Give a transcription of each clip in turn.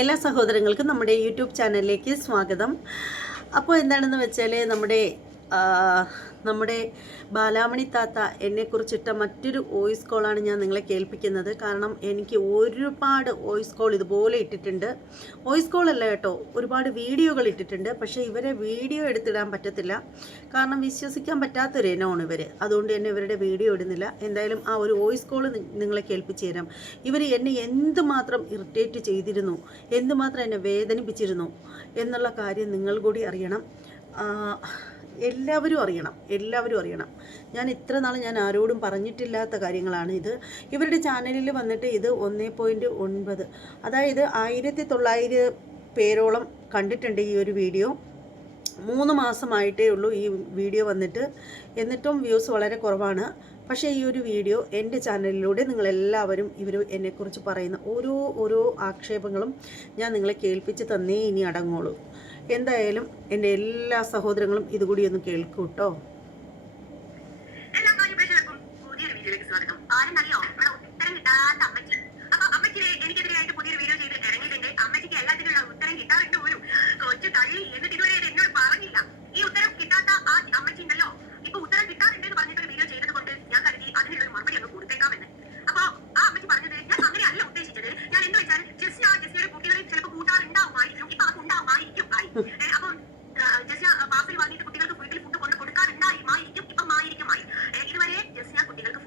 എല്ലാ സഹോദരങ്ങൾക്കും നമ്മുടെ യൂട്യൂബ് ചാനലിലേക്ക് സ്വാഗതം. അപ്പോൾ എന്താണെന്ന് വെച്ചാൽ നമ്മുടെ നമ്മുടെ ബാലാമണി താത്ത എന്നെക്കുറിച്ചിട്ട മറ്റൊരു വോയിസ് കോളാണ് ഞാൻ നിങ്ങളെ കേൾപ്പിക്കുന്നത്. കാരണം എനിക്ക് ഒരുപാട് വോയിസ് കോൾ ഇതുപോലെ ഇട്ടിട്ടുണ്ട്. വോയിസ് കോൾ അല്ല കേട്ടോ ഒരുപാട് വീഡിയോകൾ ഇട്ടിട്ടുണ്ട്. പക്ഷേ ഇവരെ വീഡിയോ എടുത്തിടാൻ പറ്റത്തില്ല. കാരണം വിശ്വസിക്കാൻ പറ്റാത്തൊരു ഇനമാണ് ഇവർ അതുകൊണ്ട് തന്നെ ഇവരുടെ വീഡിയോ ഇടുന്നില്ല. എന്തായാലും ആ ഒരു വോയിസ് കോൾ നിങ്ങളെ കേൾപ്പിച്ചു തരാം. ഇവർ എന്നെ എന്തുമാത്രം ഇറിറ്റേറ്റ് ചെയ്തിരുന്നു എന്തുമാത്രം എന്നെ വേദനിപ്പിച്ചിരുന്നു എന്നുള്ള കാര്യം നിങ്ങൾ കൂടി അറിയണം. എല്ലാവരും അറിയണം എല്ലാവരും അറിയണം. ഞാൻ ഇത്ര നാൾ ഞാൻ ആരോടും പറഞ്ഞിട്ടില്ലാത്ത കാര്യങ്ങളാണ് ഇത്. ഇവരുടെ ചാനലിൽ വന്നിട്ട് ഇത് ഒന്നേ പോയിന്റ് ഒൻപത്. അതായത് ആയിരത്തി തൊള്ളായിരം പേരോളം കണ്ടിട്ടുണ്ട് ഈ ഒരു വീഡിയോ. മൂന്ന് മാസമായിട്ടേ ഉള്ളൂ ഈ വീഡിയോ വന്നിട്ട്. എന്നിട്ടും വ്യൂസ് വളരെ കുറവാണ്. പക്ഷേ ഈ ഒരു വീഡിയോ എന്റെ ചാനലിലൂടെ നിങ്ങളെല്ലാവരും ഇവർ എന്നെക്കുറിച്ച് പറയുന്ന ഓരോ ഓരോ ആക്ഷേപങ്ങളും ഞാൻ നിങ്ങളെ കേൾപ്പിച്ച് തന്നേ ഇനി അടങ്ങുള്ളൂ. എന്തായാലും എന്റെ എല്ലാ സഹോദരങ്ങളും ഇതുകൂടി ഒന്ന് കേൾക്കൂ കേട്ടോ എല്ലാ മാന്യപ്രേക്ഷകർക്കും പുതിയൊരു വീഡിയോയിലേക്ക് സ്വാഗതം ആരെന്നറിയോ നമ്മളെ ഉത്തരം കിട്ടാത്ത അമ്മച്ചി അപ്പൊ അമ്മച്ചി എനിക്കെതിരായിട്ട് പുതിയൊരു വീഡിയോ ചെയ്ത് ഇറങ്ങിയിട്ടുണ്ട് അമ്മച്ചിക്ക് എല്ലാത്തിനുള്ള ഉത്തരം കിട്ടാറുണ്ട് പോലും കൊച്ചു തള്ളി എന്നിട്ട് ഇതുവരെ ഇത് എന്നോട് പറഞ്ഞില്ല ഈ ഉത്തരം കിട്ടാത്ത ആ അമ്മച്ചി ഉണ്ടല്ലോ ഇപ്പൊ ഉത്തരം കിട്ടാറുണ്ട് എന്ന് പറഞ്ഞിട്ട് ഒരു വീഡിയോ ചെയ്തത് കൊണ്ട് ഞാൻ കരുതി അതിനുള്ള ഒരു മറുപടി ഒന്ന് കൊടുത്തേക്കാമെന്ന് അപ്പൊ ആ അമ്മച്ചി പറഞ്ഞത് ഞാൻ അങ്ങനെയല്ല ഉദ്ദേശിച്ചത് ഞാൻ എന്ത് വെച്ചാൽ ജസ്റ്റ് ആ ജസ്റ്റിയുടെ കുട്ടികളെ ചിലപ്പോൾ കൂട്ടാറുണ്ടാവുമായിരിക്കും ഇപ്പൊ അത് ഉണ്ടാവുമായിരിക്കും ആയി ഏ, അപ്പം ജസ്യ പാർസൽ വാങ്ങിയിട്ട് കുട്ടികൾക്ക് വീട്ടിൽ ഫുഡ് കൊണ്ട് കൊടുക്കാറുണ്ടായിരിക്കും ഇപ്പം ആയിരിക്കുമായി ഏ, ഇതുവരെ ജസ്യ കുട്ടികൾക്ക്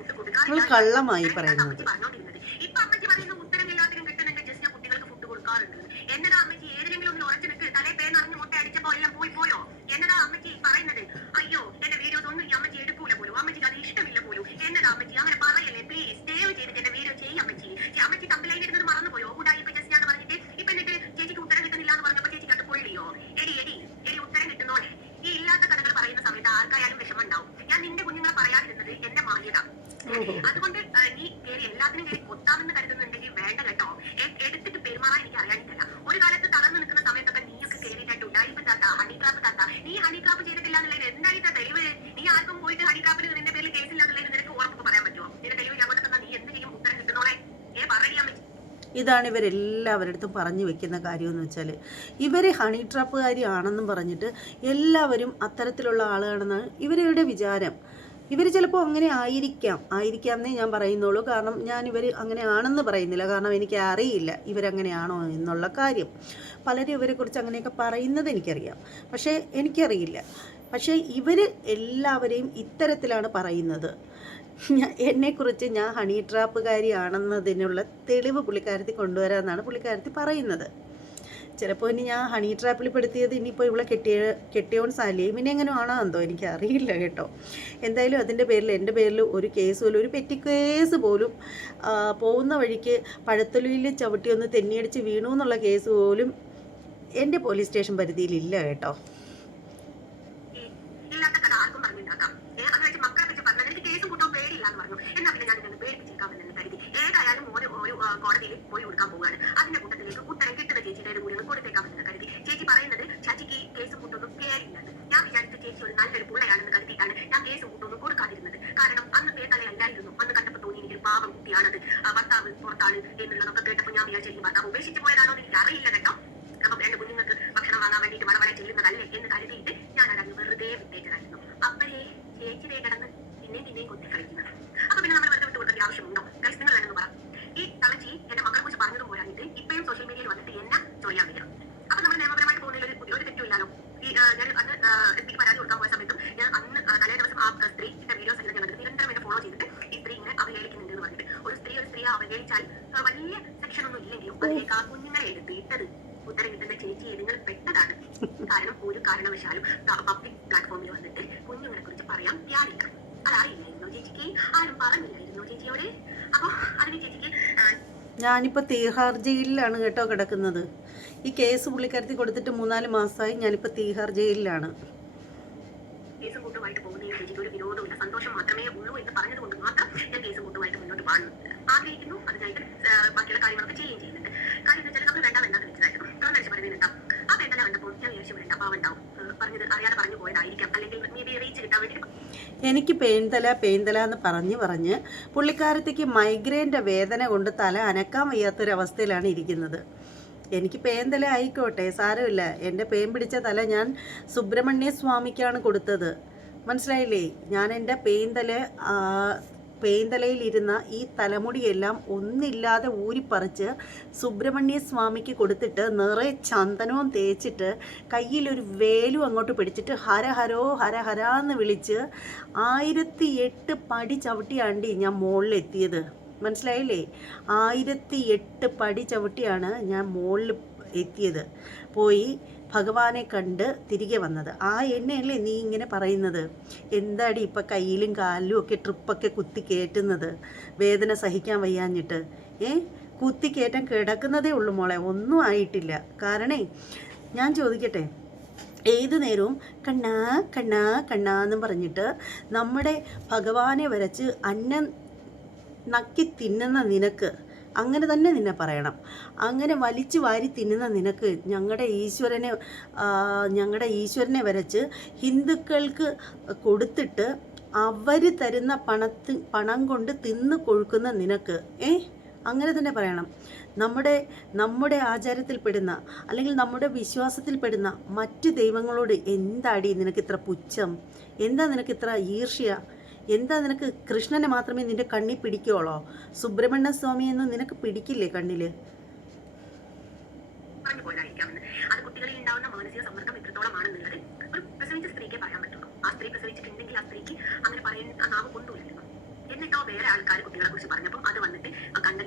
കൊടുക്കാറില്ല കള്ളമായി പറയുന്നത് അമ്മച്ചി പറഞ്ഞോണ്ടിരുന്നത് ഇപ്പൊ അമ്മച്ചി പറയുന്ന ഉത്തരം എല്ലാത്തിനും കിട്ടുന്നുണ്ട് ജസ്യ കുട്ടികൾക്ക് ഫുഡ് കൊടുക്കാറുണ്ട് എന്നതാ അമ്മച്ചി ഏതിലെങ്കിലും ഒന്ന് ഉറച്ചു നിൽക്ക് തലേ പേ നിറഞ്ഞ് മുട്ട അടിച്ചപ്പോ എല്ലാം പോയി പോയോ എന്നതാ അമ്മച്ചി പറയുന്നത് അയ്യോ എന്റെ വീഡിയോസ് ഒന്നും ഈ അമ്മച്ചി എടുക്കൂല പോലും അമ്മച്ചിക്ക് അത് ഇഷ്ടമില്ല പോലും എന്നതാ അമ്മച്ചി അങ്ങനെ പറയല്ലേ പ്ലീസ് സേവ് ചെയ്തിട്ട് എന്റെ വീഡിയോ ചെയ്യും അമ്മച്ചി ഈ അമ്മച്ചി തമ്പിലായി ഇരുന്നത് മറന്നുപോയോ കൂടായി ഇപ്പൊ ജസ്യ എന്ന് പറഞ്ഞിട്ട് ഇപ്പൊ എന്നിട്ട് ചേച്ചിക്ക് ഉത്തരം കിട്ടുന്നില്ല എന്ന് പറഞ്ഞപ്പോ ചേച്ചിക്ക് അത് പൊള്ളിയോ എടി എടി എടി ഉത്തരം കിട്ടുന്നോനെ ഈ ഇല്ലാത്ത കഥകൾ പറയുന്ന സമയത്ത് ആർക്കായാലും വിഷമം ഉണ്ടാവും ഞാൻ നിന്റെ കുഞ്ഞുങ്ങളെ പറയാതിരുന്നത് എന്റെ മാന്യത അതുകൊണ്ട് ആ, നീ കേറി എല്ലാത്തിനും കേറി കൊത്താമെന്ന് കരുതുന്നുണ്ടെങ്കിൽ വേണ്ട കേട്ടോ എ- എടുത്തിട്ട് പെരുമാറാൻ എനിക്ക് അറിയാനില്ല ഒരു കാലത്ത് തളർന്നു നിൽക്കുന്ന സമയത്തൊക്കെ നീയൊക്കെ കേറിയിട്ടുണ്ട് ഉടായിപ്പ് താത്ത ഹണി ക്രാപ്പ് താത്ത നീ ഹണി ക്രാപ്പ് ചെയ്തിട്ടില്ല എന്നുള്ളതിന് എന്തായിട്ട് തെളിവ് നീ ആർക്കും പോയിട്ട് ഹണി ക്രാപ്പിന് നിന്റെ പേരിൽ കേസില്ല എന്നുള്ളതിന് നിനക്ക് ഉറപ്പ് പറയാൻ പറ്റുമോ നിന്റെ തെളിവ് ഞങ്ങൾക്ക് തന്നാ നീ എന്ത് ചെയ്യും ഉത്തരം കിട്ടുന്നോളെ ഏ പറയാൻ പറ്റും ഇതാണ് ഇവരെല്ലാവരുടെ അടുത്തും പറഞ്ഞു വെക്കുന്ന കാര്യമെന്ന് വെച്ചാൽ ഇവർ ഹണി ട്രാപ്പുകാരിയാണെന്നും പറഞ്ഞിട്ട് എല്ലാവരും അത്തരത്തിലുള്ള ആളുകളാണെന്നാണ് ഇവരുടെ വിചാരം. ഇവർ ചിലപ്പോൾ അങ്ങനെ ആയിരിക്കാം. ആയിരിക്കാം എന്നേ ഞാൻ പറയുന്നുള്ളൂ. കാരണം ഞാൻ ഇവർ അങ്ങനെ ആണെന്ന് പറയുന്നില്ല. കാരണം എനിക്ക് അറിയില്ല ഇവരങ്ങനെയാണോ എന്നുള്ള കാര്യം. പലരും ഇവരെക്കുറിച്ച് അങ്ങനെയൊക്കെ പറയുന്നത് എനിക്കറിയാം. പക്ഷേ എനിക്കറിയില്ല. പക്ഷേ ഇവർ എല്ലാവരെയും ഇത്തരത്തിലാണ് പറയുന്നത്. എന്നെക്കുറിച്ച് ഞാൻ ഹണി ട്രാപ്പുകാരിയാണെന്നതിനുള്ള തെളിവ് പുള്ളിക്കാരത്തി കൊണ്ടുവരാമെന്നാണ് പുള്ളിക്കാരത്തി പറയുന്നത്. ചിലപ്പോൾ ഇനി ഞാൻ ഹണി ട്രാപ്പിൽ പെടുത്തിയത് ഇനിയിപ്പോൾ ഇവിടെ കെട്ടിയ കെട്ടിയോൺ സലീമിനെ എങ്ങനെ ആണോ എന്തോ എനിക്ക് അറിയില്ല കേട്ടോ. എന്തായാലും അതിന്റെ പേരിൽ എന്റെ പേരിൽ ഒരു കേസ് പോലും ഒരു പെറ്റി കേസ് പോലും പോകുന്ന വഴിക്ക് പഴത്തൊലിയിൽ ചവിട്ടി ഒന്ന് തെന്നിയടിച്ച് വീണു എന്നുള്ള കേസ് പോലും എന്റെ പോലീസ് സ്റ്റേഷൻ പരിധിയിലില്ല കേട്ടോ ഈ ഇല്ലാത്ത കഥ ആർക്കും പറഞ്ഞുണ്ടാക്കാം ഏ, അത് വെച്ച് മക്കളെ വെച്ച് പറഞ്ഞത് എനിക്ക് കേസും കൂട്ടോ പേടിയില്ല എന്ന് പറഞ്ഞു എന്നാ പിന്നെ ഞാൻ ഇതിനെ പേടിപ്പിച്ചേക്കാമെന്ന് കരുതി ഏതായാലും മോന് ഒരു ആ, കോടതിയിൽ പോയി കൊടുക്കാൻ പോവുകയാണ്. അതിന്റെ കൂട്ടത്തിലേക്ക് ഉത്തരം കിട്ടുന്ന ചേച്ചിയുടെ കൂടി ഒന്ന് കൊടുത്തേക്കാമെന്ന് കരുതി. ചേച്ചി പറയുന്നത് ചാച്ചിക്ക് കേസ് കൂട്ടൊന്നും കേറില്ലെന്ന് ഞാൻ വിചാരിച്ച ചേച്ചി ഒരു നല്ലൊരു പുള്ളയാണെന്ന് കരുതിയിട്ടാണ് ഞാൻ കേസ് കൂട്ടൊന്നും കൊടുക്കാതിരുന്നത്. കാരണം അന്ന് പേത്തലയല്ലായിരുന്നു അന്ന് കണ്ടപ്പോൾ തോന്നി എനിക്ക് പാവം കുട്ടിയാണത്. ഭർത്താവ് പുറത്താണ് എന്നുള്ളതൊക്കെ കേട്ടപ്പോൾ ഞാൻ വിചാരിച്ചു ഭർത്താവ് ഉപേക്ഷിച്ച് പോയതാണോ എന്ന് എനിക്ക് അറിയില്ല കേട്ടോ. അപ്പൊ രണ്ട് കുഞ്ഞുങ്ങൾക്ക് ഭക്ഷണം വാങ്ങാൻ വേണ്ടിയിട്ട് വളവരെ ചെയ്യുന്നതല്ലേ എന്ന് കരുതിയിട്ട് ഞാൻ അതങ്ങ് വെറുതെ വിട്ടേറ്റതായിരുന്നു അപ്പഴേ ചേച്ചിയെ കിടന്ന് പിന്നെയും പിന്നെയും കൊത്തി കളിക്കുന്നത് അപ്പൊ പിന്നെ നമ്മൾ വെറുതെ വിട്ട് കൊടുക്കേണ്ട ആവശ്യമുണ്ടോ? ഗൈസ് നിങ്ങൾ വേണമെന്ന് പറ ഈ തളച്ചി എന്റെ മക്കളെ കുറിച്ച് പറഞ്ഞതും പോരാഞ്ഞിട്ട് ഇപ്പോഴും സോഷ്യൽ മീഡിയയിൽ വന്നിട്ട് എന്നെ ജോലി വരിക അപ്പൊ നമ്മൾ നിയമപരമായിട്ട് പോകുന്നതിൽ ഒരു ഒരു തെറ്റുമില്ലല്ലോ ഈ ഞാൻ അന്ന് എസ് പിക്ക് പരാതി കൊടുക്കാൻ പോയ സമയത്തും ഞാൻ അന്ന് തലേ ദിവസം ആ സ്ത്രീയുടെ വീഡിയോസ് എല്ലാം ഞാൻ നിരന്തരം എന്നെ ഫോളോ ചെയ്തിട്ട് ഈ സ്ത്രീ ഇങ്ങനെ അവഹേളിക്കുന്നുണ്ട് എന്ന് പറഞ്ഞിട്ട്. ഒരു സ്ത്രീ ഒരു സ്ത്രീയെ അവഹേളിച്ചാൽ വലിയ സെക്ഷൻ ഒന്നും ഇല്ലെങ്കിലും അതിലേക്ക് ആ കുഞ്ഞുങ്ങളെ എടുത്ത് ഇട്ടത് ഉത്തരം കിട്ടുന്ന ചേച്ചി നിങ്ങൾ പെട്ടതാണ്. കാരണം ഒരു കാരണവശാലും പബ്ലിക് പ്ലാറ്റ്ഫോമിൽ വന്നിട്ട് കുഞ്ഞുങ്ങളെ കുറിച്ച് പറയാൻ പാടില്ല അതായില്ലായിരുന്നു ചേച്ചിക്ക്? ആരും പറഞ്ഞില്ലായിരുന്നു ചേച്ചിയോട്? അപ്പൊ അതിന് ചേച്ചിക്ക് ഞാനിപ്പോൾ തീഹാർ ജയിലിലാണ് കേട്ടോ കിടക്കുന്നത്. ഈ കേസ് പുള്ളിക്കരത്തി കൊടുത്തിട്ട് മൂന്നാൽ മാസമായി ഞാനിപ്പോൾ തീഹാർ ജയിലിലാണ്. ആഗ്രഹിക്കുന്നു. അതിനായിട്ട് ബാക്കിയുള്ള കാര്യങ്ങളൊക്കെ ചെയ്യുകയും ചെയ്യുന്നുണ്ട്. കാര്യം വെച്ചാൽ നമ്മൾ വേണ്ട വേണ്ട വെച്ചതായിരുന്നു തുറന്നടിച്ച് പറയുന്നത് എനിക്ക് പെയിൻതല പെയിൻതല എന്ന് പറഞ്ഞ് പറഞ്ഞ് പുള്ളിക്കാരത്തേക്ക് മൈഗ്രെയിന്റെ വേദന കൊണ്ട് തല അനക്കാൻ വയ്യാത്തൊരവസ്ഥയിലാണ് ഇരിക്കുന്നത്. എനിക്ക് പേന്തല ആയിക്കോട്ടെ സാരമില്ല. എന്റെ പേൻ പിടിച്ച തല ഞാൻ സുബ്രഹ്മണ്യ സ്വാമിക്കാണ് കൊടുത്തത്. മനസ്സിലായില്ലേ? ഞാൻ എന്റെ പേന്തല പേന്തലയിലിരുന്ന ഈ തലമുടിയെല്ലാം ഒന്നില്ലാതെ ഊരിപ്പറിച്ച് സുബ്രഹ്മണ്യ സ്വാമിക്ക് കൊടുത്തിട്ട് നിറയെ ചന്ദനവും തേച്ചിട്ട് കയ്യിലൊരു വേലും അങ്ങോട്ട് പിടിച്ചിട്ട് ഹര ഹരോ ഹര ഹരാന്ന് വിളിച്ച് ആയിരത്തി എട്ട് പടി ചവിട്ടിയാണ്ടി ഞാൻ മുകളിലെത്തിയത് മനസ്സിലായില്ലേ? ആയിരത്തി എട്ട് പടി ചവിട്ടിയാണ് ഞാൻ മുകളിൽ എത്തിയത്. പോയി ഭഗവാനെ കണ്ട് തിരികെ വന്നത്. ആ എണ്ണയല്ലേ നീ ഇങ്ങനെ പറയുന്നത്? എന്താടി ഇപ്പം കയ്യിലും കാലിലും ഒക്കെ ട്രിപ്പൊക്കെ കുത്തി കയറ്റുന്നത് വേദന സഹിക്കാൻ വയ്യാഞ്ഞിട്ട്. ഏ കുത്തി കയറ്റാൻ കിടക്കുന്നതേ ഉള്ളൂ മോളെ ഒന്നും ആയിട്ടില്ല. കാരണേ ഞാൻ ചോദിക്കട്ടെ? ഏതു നേരവും കണ്ണാ കണ്ണാ കണ്ണാ എന്നും പറഞ്ഞിട്ട് നമ്മുടെ ഭഗവാനെ വരച്ച് അന്നം നക്കി തിന്നുന്ന നിനക്ക് അങ്ങനെ തന്നെ നിന്നെ പറയണം. അങ്ങനെ വലിച്ചു വാരി തിന്നുന്ന നിനക്ക് ഞങ്ങളുടെ ഈശ്വരനെ ഞങ്ങളുടെ ഈശ്വരനെ വരച്ച് ഹിന്ദുക്കൾക്ക് കൊടുത്തിട്ട് അവർ തരുന്ന പണത്തി പണം കൊണ്ട് തിന്ന് കൊഴുക്കുന്ന നിനക്ക് ഏ? അങ്ങനെ തന്നെ പറയണം. നമ്മുടെ നമ്മുടെ ആചാരത്തിൽപ്പെടുന്ന അല്ലെങ്കിൽ നമ്മുടെ വിശ്വാസത്തിൽപ്പെടുന്ന മറ്റ് ദൈവങ്ങളോട് എന്താടി നിനക്ക് ഇത്ര പുച്ഛം? എന്താ നിനക്ക് ഇത്ര ഈർഷ്യ? എന്താ നിനക്ക് കൃഷ്ണനെ മാത്രമേ നിന്റെ കണ്ണിൽ പിടിക്കുള്ളോ സുബ്രഹ്മണ്യ സ്വാമിയൊന്നും നിനക്ക് പിടിക്കില്ലേ കണ്ണിൽ? അത് കുട്ടികളിൽ ഒരു ആ സ്ത്രീ ആ വേറെ കുറിച്ച് പറഞ്ഞപ്പോൾ അത് വന്നിട്ട്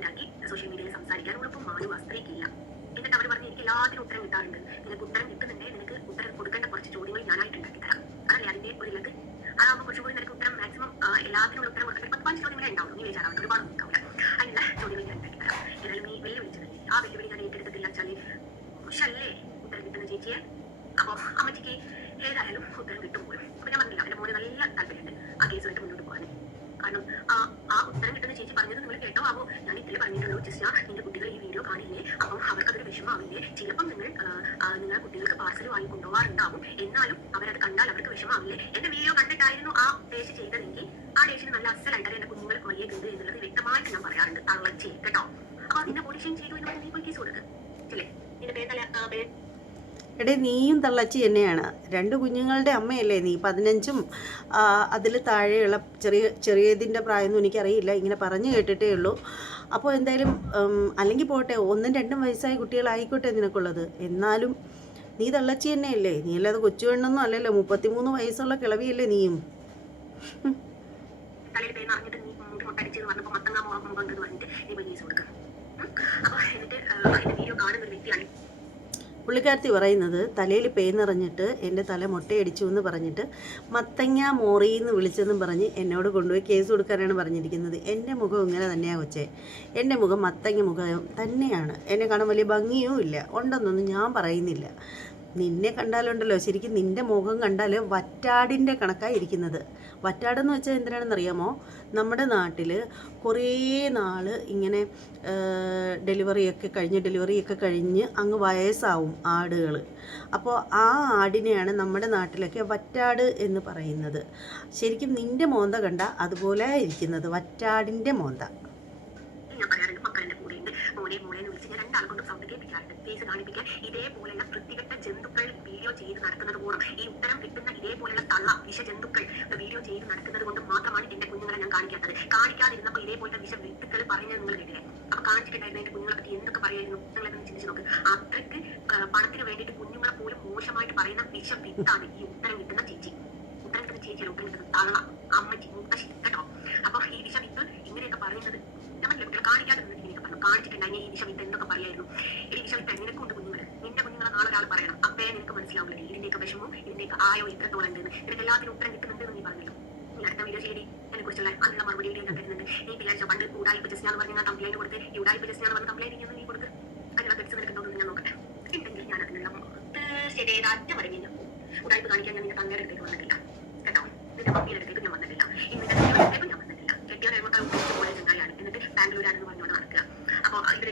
ആക്കി സോഷ്യൽ മീഡിയയിൽ സംസാരിക്കാൻ ഉള്ളപ്പോൾ എന്നിട്ട് അവർ ഉത്തരം കിട്ടാറുണ്ട്. നിനക്ക് ഉത്തരം കിട്ടുന്നുണ്ടെങ്കിൽ നിനക്ക് ഉത്തരം കൊടുക്കേണ്ട കുറച്ച് ചോദ്യങ്ങൾ ഞാനായിട്ട് ഉണ്ടാക്കി തരാം അതല്ലേ അതിന്റെ ഒരു ഇലക്ക് അതാകുമ്പോൾ കുറച്ചും കൂടി നിനക്ക് ഉത്തരം മാക്സിമം എല്ലാത്തിനുള്ള ഉത്തരം കൊടുക്കാൻ പത്ത് പഞ്ച് ചോദ്യങ്ങളെ ഉണ്ടാവും നീ വിചാരാവും ഒരുപാട് നോക്കാവില്ല അതിനുള്ള ചോദ്യങ്ങൾ ഞാൻ ഉണ്ടാക്കി തരാം. ഏതായാലും നീ വെല്ലുവിളിച്ചതല്ലേ ആ വെല്ലുവിളി ഞാൻ ഏറ്റെടുത്തില്ല വെച്ചാൽ മോശമല്ലേ ഉത്തരം കിട്ടുന്ന ചേച്ചിയെ? അപ്പൊ അമ്മച്ചിക്ക് ഏതായാലും ഉത്തരം കിട്ടും പോലും. അപ്പൊ ഞാൻ പറഞ്ഞില്ല എന്റെ മോനെ നല്ല താല്പര്യമുണ്ട് ആ കേസുമായിട്ട് മുന്നോട്ട് പോകാൻ. കാരണം ആ ആ ഉത്തരം കിട്ടുന്ന ചേച്ചി പറഞ്ഞത് നിങ്ങൾ കേട്ടോ. ആവോ ഞാൻ ഇത്തിരി പറഞ്ഞിട്ടുള്ളൂ. ജസ്റ്റ് നിന്റെ കുട്ടികൾ ഈ വീഡിയോ കാണില്ലേ? അപ്പം അവർക്കതൊരു വിഷമാവില്ലേ ചിലപ്പം നിങ്ങൾ നിങ്ങളുടെ കുട്ടികൾക്ക് പാർസൽ വാങ്ങി കൊണ്ടുപോകാറുണ്ടാവും എന്നാലും അവരത് കണ്ടാൽ അവർക്ക് വിഷമാവില്ലേ എന്റെ വീഡിയോ കണ്ടിട്ടായിരുന്നു ആ പേശ് ചെയ്തതെങ്കിൽ ഡേഷിന് നല്ല അസലായിട്ട് എന്റെ കുഞ്ഞുങ്ങൾക്ക് വയ്യേക്കുണ്ട് എന്നുള്ളത് വ്യക്തമായിട്ട് ഞാൻ പറയാറുണ്ട്. തള്ളച്ചി കേട്ടോ? അപ്പൊ നിന്നെ പോലീഷൻ ചെയ്തു നീ പോയി കേസ് കൊടുക്ക്. ചില്ലേ നിന്റെ എടേ നീയും തള്ളച്ചി തന്നെയാണ്. രണ്ട് കുഞ്ഞുങ്ങളുടെ അമ്മയല്ലേ നീ? പതിനഞ്ചും അതിൽ താഴെയുള്ള ചെറിയ ചെറിയതിന്റെ പ്രായമൊന്നും എനിക്കറിയില്ല. ഇങ്ങനെ പറഞ്ഞു കേട്ടിട്ടേ ഉള്ളൂ. അപ്പോൾ എന്തായാലും അല്ലെങ്കിൽ പോട്ടെ ഒന്നും രണ്ടും വയസ്സായ കുട്ടികളായിക്കോട്ടെ നിനക്കുള്ളത്. എന്നാലും നീ തള്ളച്ചി തന്നെയല്ലേ? നീ അല്ലാതെ കൊച്ചു പെണ്ണൊന്നും അല്ലല്ലോ. മുപ്പത്തിമൂന്ന് വയസ്സുള്ള കിളവിയല്ലേ നീയും. തലയിൽ പേര് അറിഞ്ഞിട്ട് നീ മുടി മുട്ടടിച്ചെന്ന് പറഞ്ഞപ്പോൾ മത്തങ്ങ മുഖം ഉണ്ടെന്ന് പറഞ്ഞിട്ട് നീ കേസ് കൊടുക്കുക അപ്പൊ എന്നിട്ട് ആ, വീഡിയോ കാണുന്ന ഒരു വ്യക്തിയാണ് പുള്ളിക്കാരത്തി പറയുന്നത് തലയിൽ പേനിറഞ്ഞിട്ട് എന്റെ തല മുട്ടയടിച്ചു എന്ന് പറഞ്ഞിട്ട് മത്തങ്ങ മോറി എന്ന് വിളിച്ചെന്നും പറഞ്ഞ് എന്നോട് കൊണ്ടുപോയി കേസ് കൊടുക്കാനാണ് പറഞ്ഞിരിക്കുന്നത്. എന്റെ മുഖം ഇങ്ങനെ തന്നെയാണ് കൊച്ചേ. എന്റെ മുഖം മത്തങ്ങ മുഖം തന്നെയാണ്. എന്നെ കാണാൻ വലിയ ഭംഗിയും ഇല്ല. ഉണ്ടെന്നൊന്നും ഞാൻ പറയുന്നില്ല. നിന്നെ കണ്ടാലുണ്ടല്ലോ. ശരിക്കും നിന്റെ മുഖം കണ്ടാൽ വറ്റാടിന്റെ കണക്കായി ഇരിക്കുന്നത്. വറ്റാടെന്ന് വെച്ചാൽ എന്തിനാണെന്ന് അറിയാമോ? നമ്മുടെ നാട്ടിൽ കുറേ നാൾ ഇങ്ങനെ ഡെലിവറിയൊക്കെ കഴിഞ്ഞ് ഡെലിവറിയൊക്കെ കഴിഞ്ഞ് അങ്ങ് വയസ്സാവും ആടുകൾ അപ്പോൾ ആ ആടിനെയാണ് നമ്മുടെ നാട്ടിലൊക്കെ വറ്റാട് എന്ന് പറയുന്നത്. ശരിക്കും നിന്റെ മോന്ത കണ്ട അതുപോലെ ഇരിക്കുന്നത്. വറ്റാടിന്റെ മോന്ത. ഞാൻ പറയാറുണ്ട് മക്കളുടെ കൂടെ ഉണ്ട് മോനെ എന്ന് വിളിച്ച് ഞാൻ സൗണ്ട് കേൾപ്പിക്കാറുണ്ട്. കേസ് കാണിപ്പിക്കാൻ ഇതേപോലെയുള്ള വൃത്തികെട്ട ജന്തുക്കൾ വീഡിയോ ചെയ്ത് നടക്കുന്നത് മൂലം ഈ ഉത്തരം കിട്ടുന്ന ഇതേപോലെയുള്ള തള്ള വിഷ ജന്തുക്കൾ വീഡിയോ ചെയ്ത് നടക്കുന്നത് കൊണ്ട് മാത്രമാണ് എന്റെ കുഞ്ഞുങ്ങളെ ഞാൻ കാണിക്കാത്തത്. കാണിക്കാതിരുന്നപ്പോൾ ഇതേപോലത്തെ വിഷ വിത്തുക്കൾ പറഞ്ഞത് നിങ്ങൾ കേട്ടില്ലേ? അപ്പൊ കാണിച്ചിട്ടുണ്ടായിരുന്നു എന്റെ കുഞ്ഞുങ്ങളെ പറ്റി എന്തൊക്കെ പറയായിരുന്നു? നിങ്ങളെന്ന് ചിന്തിച്ചു നോക്ക്. അത്രയ്ക്ക് ആ, പണത്തിന് വേണ്ടിയിട്ട് കുഞ്ഞുങ്ങളെ പോലും മോശമായിട്ട് പറയുന്ന വിഷ വിത്താണ് ഈ ഉത്തരം കിട്ടുന്ന ചേച്ചി. ഉത്തരം കിട്ടുന്ന ചേച്ചിയാണ് ഉത്തരം കിട്ടുന്ന തള്ള അമ്മച്ചി മുത്തശ്ശി കേട്ടോ? അപ്പൊ ഈ വിഷ വിത്ത് ഇങ്ങനെയൊക്കെ പറയുന്നത് ഞാൻ പറഞ്ഞില്ലേ പറഞ്ഞു കാണിച്ചിട്ടുണ്ടെങ്കിൽ ഈ വിഷ വിത്ത് എന്തൊക്കെ പറയായിരുന്നു? ഈ വിഷ വിത്ത് നിനക്കുണ്ട് കുഞ്ഞുങ്ങൾ നിന്റെ കുഞ്ഞുങ്ങളെ നാളെ ഒരാൾ പറയണം. അപ്പേ നിനക്ക് മനസ്സിലാവില്ല ഇതിന്റെയൊക്കെ വിഷമവും ഇതിന്റെയൊക്കെ ആയോ ഇത്രത്തോളം ഉണ്ടെന്ന്. നിനക്ക് എല്ലാത്തിനും ഉത്തരം കിട്ടുന്നുണ്ട് എന്ന് നീ പറഞ്ഞല്ലോ. നീ അടുത്ത വീഡിയോ ചെയ്തി എന്നെ കുറിച്ചുള്ള അതിനുള്ള മറുപടി വീഡിയോ ഞാൻ തരുന്നുണ്ട്. നീ വിചാരിച്ചോ പണ്ട് ഉടായ്പ ജസ്റ്റിയാന്ന് പറഞ്ഞ ഞാൻ കംപ്ലൈന്റ് കൊടുത്ത് ഈ ഉടായ്പ ജസ്റ്റിയാന്ന് പറഞ്ഞ കംപ്ലൈന്റ് നീ കൊടുത്ത് അതിനുള്ള എന്ന് ഞാൻ നോക്കട്ടെ. ഉണ്ടെങ്കിൽ ഞാൻ അതിനുള്ള തീർച്ചയായിട്ടും ഞാൻ പോകും ഉടായ്പ കാണിക്കാൻ ഞാൻ നിന്റെ തങ്ങയുടെ അടുത്തേക്ക് വന്നിട്ടില്ല. കേട്ടോ? നിന്റെ മമ്മിയുടെ അടുത്തേക്ക് ഞാൻ വന്നിട്ടില്ല ഇന്ന് നിന്റെ കെട്ടിയുടെ അടുത്തേക്കും ഞാൻ വന്നിട്ടില്ല കെട്ടിയ എഴുപത്താറ് ഉപയോഗിച്ച് പോലെ ചങ്ങായാണ് എന്നിട്ട് ബാംഗ്ലൂരാണെന്ന് പറഞ്ഞുകൊണ്ട് നടക്കുക അപ്പോൾ ഇവരുടെ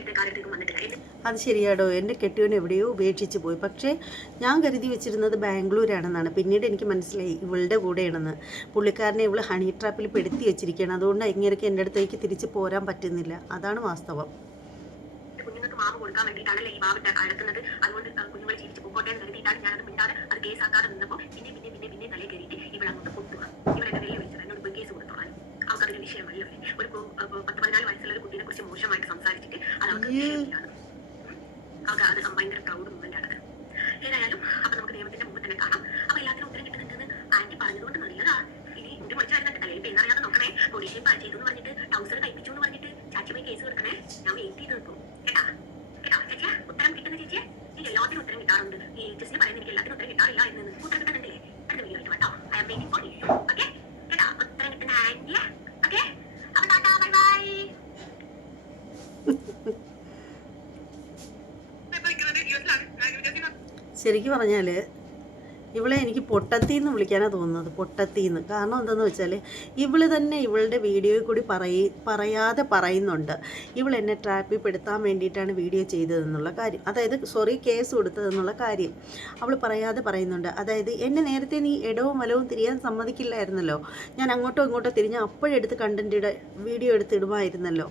കാലത്തേക്ക് വന്നിട്ടില്ല എന്നിട്ട് അത് ശരിയാടോ? എന്റെ കെട്ടിയവൻ എവിടെയോ ഉപേക്ഷിച്ച് പോയി. പക്ഷേ ഞാൻ കരുതി വെച്ചിരുന്നത് ബാംഗ്ലൂരാണെന്നാണ്. പിന്നീട് എനിക്ക് മനസ്സിലായി ഇവളുടെ കൂടെയാണെന്ന്. പുള്ളിക്കാരനെ ഇവൾ ഹണി ട്രാപ്പിൽ പെടുത്തി വെച്ചിരിക്കുകയാണ്. അതുകൊണ്ട് ഇങ്ങനെയൊക്കെ എന്റെ അടുത്തേക്ക് തിരിച്ച് പോരാൻ പറ്റുന്നില്ല. അതാണ് വാസ്തവം. കുഞ്ഞുങ്ങൾക്ക് ഫാം കൊടുക്കാൻ വേണ്ടിയിട്ടാണല്ലേ ഈ വാവിട്ട് അടക്കുന്നത്. അതുകൊണ്ട് കുഞ്ഞുങ്ങൾ ജീവിച്ച് പോകട്ടെ എന്ന് കരുതിയിട്ടാണ് ഞാനത് മിണ്ടാതെ അത് കേസാക്കാതെ നിന്നപ്പോൾ പിന്നെ പിന്നെ പിന്നെ പിന്നെ തലയിൽ കയറിയിട്ട് ഇവിടെ അങ്ങോട്ട് പൊട്ടുക ഇവരെന്നെ വെല്ലുവിളിച്ചത് എന്നോട് പോയി കേസ് കൊടുത്തോളാൻ വിഷയമല്ല അവരെ. ഒരു പത്ത് പതിനാല് വയസ്സുള്ള കുറിച്ച് മോശമായിട്ട് സംസാരിച്ചിട്ട് അത് അവർക്ക് അയ്യേ. വിഷയമില്ലാണ് അവർക്ക് അത് ഭയങ്കര പ്രൗഡ് മൂവ്മെന്റ് നമുക്ക് നിയമത്തിന്റെ മുമ്പ് തന്നെ കാണാം അപ്പൊ എല്ലാത്തിനും ഉത്തരം കിട്ടുന്നുണ്ടെന്ന് ആന്റി പറഞ്ഞതുകൊണ്ട് നല്ലതാ ഇനി മുടി പൊളിച്ചു വരുന്നുണ്ട് തലയിൽ പെണ്ണറിയാതെ നോക്കണേ പാൽ ചെയ്തു എന്ന് പറഞ്ഞിട്ട് ടൗസർ കഴിപ്പിച്ചു എന്ന് പറഞ്ഞിട്ട് ചാച്ചി കേസ് കൊടുക്കണേ ഞാൻ വെയിറ്റ് ചെയ്ത് നിൽക്കും കേട്ടാ കേട്ടാ ചേച്ചിയെ ഉത്തരം കിട്ടുന്ന ചേച്ചിയെ ഉത്തരം കിട്ടാറുണ്ട് ഈ ചേച്ചി പറയുന്ന എനിക്ക് എല്ലാത്തിനും ഉത്തരം കിട്ടാറില്ല എന്ന് ഉത്തരം കിട്ടുന്നുണ്ടല്ലേ അടുത്ത വീഡിയോ ആയിട്ട് കേട്ടോ I am waiting for you okay കേട്ടാ ഉത്തരം കിട്ടുന്ന ആന്റിയെ ഓക്കെ അപ്പൊ ടാറ്റാ ബൈ ബൈ ശരിക്കും പറഞ്ഞാൽ ഇവളെ എനിക്ക് പൊട്ടത്തി എന്ന് വിളിക്കാനാണ് തോന്നുന്നത് പൊട്ടത്തി എന്ന് കാരണം എന്താണെന്ന് വെച്ചാൽ ഇവൾ തന്നെ ഇവളുടെ വീഡിയോയിൽ കൂടി പറയ പറയാതെ പറയുന്നുണ്ട്. ഇവൾ എന്നെ ട്രാപ്പിൽ പെടുത്താൻ വേണ്ടിയിട്ടാണ് വീഡിയോ ചെയ്തതെന്നുള്ള കാര്യം. അതായത് സോറി കേസ് കൊടുത്തതെന്നുള്ള കാര്യം. അവൾ പറയാതെ പറയുന്നുണ്ട്. അതായത് എന്നെ നേരത്തെ നീ ഇടവും വലവും തിരിയാൻ സമ്മതിക്കില്ലായിരുന്നല്ലോ. ഞാൻ അങ്ങോട്ടോ ഇങ്ങോട്ടോ തിരിഞ്ഞ് അപ്പോഴെടുത്ത് കണ്ടന്റ് വീഡിയോ എടുത്തിടുമായിരുന്നല്ലോ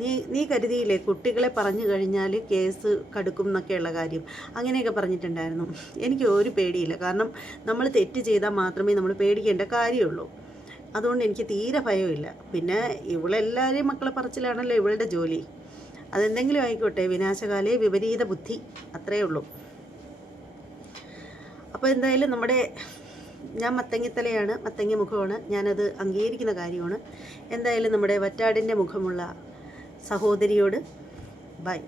നീ നീ കരുതിയില്ലേ കുട്ടികളെ പറഞ്ഞു കഴിഞ്ഞാൽ കേസ് കടുക്കും എന്നൊക്കെയുള്ള കാര്യം? അങ്ങനെയൊക്കെ പറഞ്ഞിട്ടുണ്ടായിരുന്നു. എനിക്ക് ഒരു പേടിയില്ല. കാരണം നമ്മൾ തെറ്റ് ചെയ്താൽ മാത്രമേ നമ്മൾ പേടിക്കേണ്ട കാര്യമുള്ളൂ. അതുകൊണ്ട് എനിക്ക് തീരെ ഭയമില്ല പിന്നെ ഇവളെല്ലാവരെയും മക്കളെ പറച്ചിലാണല്ലോ ഇവളുടെ ജോലി. അതെന്തെങ്കിലും ആയിക്കോട്ടെ വിനാശകാലേ വിപരീത ബുദ്ധി. അത്രയേ ഉള്ളൂ. അപ്പോൾ എന്തായാലും നമ്മുടെ ഞാൻ മത്തങ്ങിത്തലയാണ് മത്തങ്ങി മുഖമാണ്. ഞാനത് അംഗീകരിക്കുന്ന കാര്യമാണ്. എന്തായാലും നമ്മുടെ വറ്റാടിന്റെ മുഖമുള്ള സഹോദരിയോട് ബൈ.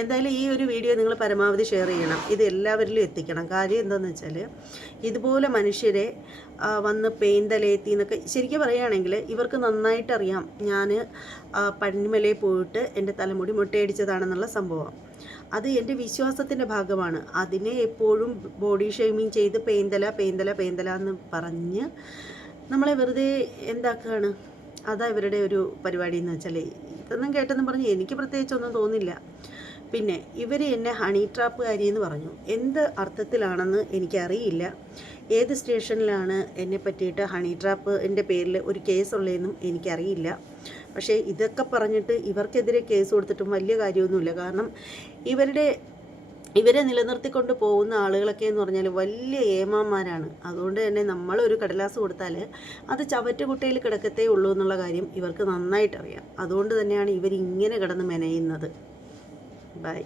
എന്തായാലും ഈ ഒരു വീഡിയോ നിങ്ങൾ പരമാവധി ഷെയർ ചെയ്യണം. ഇത് എല്ലാവരിലും എത്തിക്കണം. കാര്യം എന്താണെന്ന് വെച്ചാൽ ഇതുപോലെ മനുഷ്യരെ വന്ന് പെയിന്തലേത്തി എന്നൊക്കെ ശരിക്കും പറയുകയാണെങ്കിൽ ഇവർക്ക് നന്നായിട്ട് അറിയാം ഞാൻ പടിമലയിൽ പോയിട്ട് എന്റെ തലമുടി മുട്ടയടിച്ചതാണെന്നുള്ള സംഭവം. അത് എന്റെ വിശ്വാസത്തിന്റെ ഭാഗമാണ്. അതിനെ എപ്പോഴും ബോഡി ഷെയ്മിങ് ചെയ്ത് പെയിന്തല പെയിന്തല പെയിന്തല എന്ന് പറഞ്ഞ് നമ്മളെ വെറുതെ എന്താക്കുകയാണ് അതാ ഇവരുടെ ഒരു പരിപാടി എന്ന് വെച്ചാൽ ഇതൊന്നും കേട്ടെന്ന് പറഞ്ഞ് എനിക്ക് പ്രത്യേകിച്ചൊന്നും തോന്നില്ല. പിന്നെ ഇവർ എന്നെ ഹണി ട്രാപ്പുകാരി എന്ന് പറഞ്ഞു. എന്ത് അർത്ഥത്തിലാണെന്ന് എനിക്കറിയില്ല. ഏത് സ്റ്റേഷനിലാണ് എന്നെ പറ്റിയിട്ട് ഹണി ട്രാപ്പ് എന്റെ പേരിൽ ഒരു കേസുള്ളതെന്നും എനിക്കറിയില്ല. പക്ഷേ ഇതൊക്കെ പറഞ്ഞിട്ട് ഇവർക്കെതിരെ കേസ് കൊടുത്തിട്ടും വലിയ കാര്യമൊന്നുമില്ല. കാരണം ഇവരുടെ ഇവരെ നിലനിർത്തിക്കൊണ്ട് പോകുന്ന ആളുകളൊക്കെ എന്ന് പറഞ്ഞാൽ വലിയ ഏമാന്മാരാണ്. അതുകൊണ്ട് തന്നെ നമ്മളൊരു കടലാസ് കൊടുത്താൽ അത് ചവറ്റുകുട്ടയിൽ കിടക്കത്തേ ഉള്ളൂ എന്നുള്ള കാര്യം ഇവർക്ക് നന്നായിട്ടറിയാം. അതുകൊണ്ട് തന്നെയാണ് ഇവരിങ്ങനെ കിടന്ന് മെനയുന്നത്. ബൈ